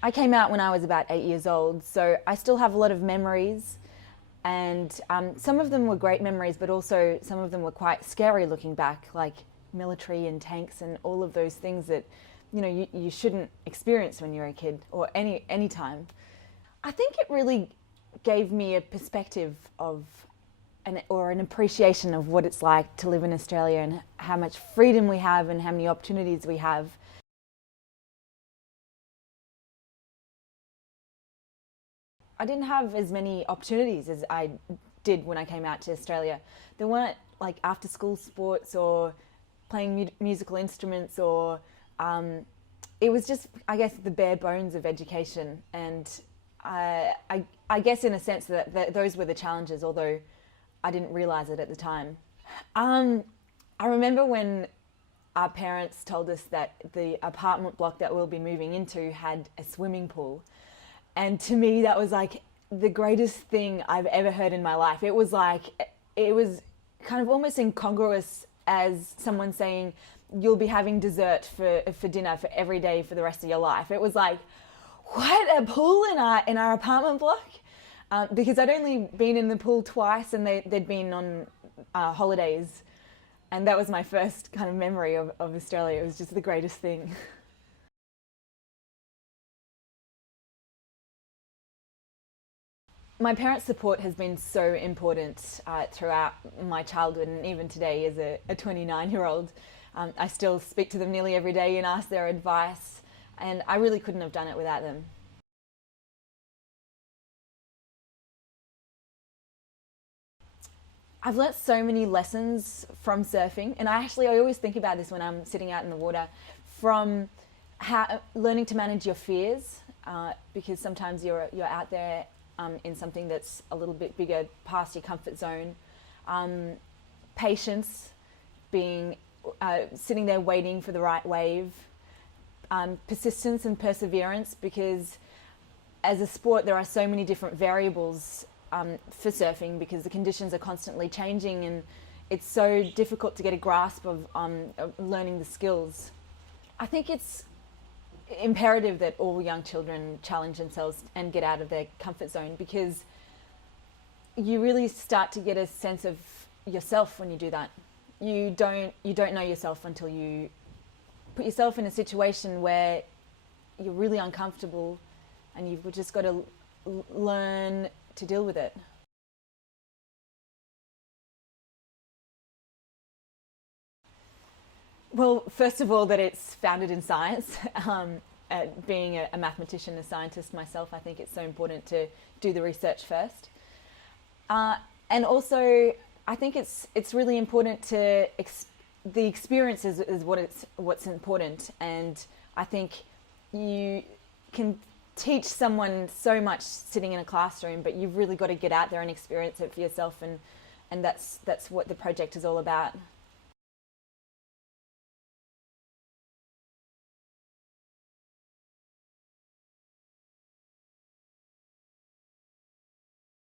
I came out when I was about 8 years old, so I still have a lot of memories, and some of them were great memories, but also some of them were quite scary looking back, like military and tanks and all of those things that you shouldn't experience when you're a kid or any time. I think it really gave me a perspective of an appreciation of what it's like to live in Australia and how much freedom we have and how many opportunities we have. I didn't have as many opportunities as I did when I came out to Australia. There weren't like after school sports or playing musical instruments or it was just, I guess, the bare bones of education. And I guess in a sense that those were the challenges, although I didn't realize it at the time. I remember when our parents told us that the apartment block that we'll be moving into had a swimming pool. And to me, that was like the greatest thing I've ever heard in my life. It was kind of almost incongruous as someone saying, you'll be having dessert for dinner for every day for the rest of your life. It was like, what, a pool in our apartment block? Because I'd only been in the pool twice and they'd been on holidays. And that was my first kind of memory of Australia. It was just the greatest thing. My parents' support has been so important throughout my childhood, and even today as a 29-year-old. I still speak to them nearly every day and ask their advice, and I really couldn't have done it without them. I've learnt so many lessons from surfing, and I always think about this when I'm sitting out in the water, from learning to manage your fears, because sometimes you're out there in something that's a little bit bigger, past your comfort zone. Patience, being sitting there waiting for the right wave. Persistence and perseverance, because as a sport there are so many different variables for surfing, because the conditions are constantly changing and it's so difficult to get a grasp of learning the skills. I think it's imperative that all young children challenge themselves and get out of their comfort zone, because you really start to get a sense of yourself when you do that. You don't know yourself until you put yourself in a situation where you're really uncomfortable and you've just got to learn to deal with it. Well, first of all, that it's founded in science. Being a mathematician, a scientist myself, I think it's so important to do the research first. And also, I think it's really important to the experience is what's important. And I think you can teach someone so much sitting in a classroom, but you've really got to get out there and experience it for yourself. And that's what the project is all about.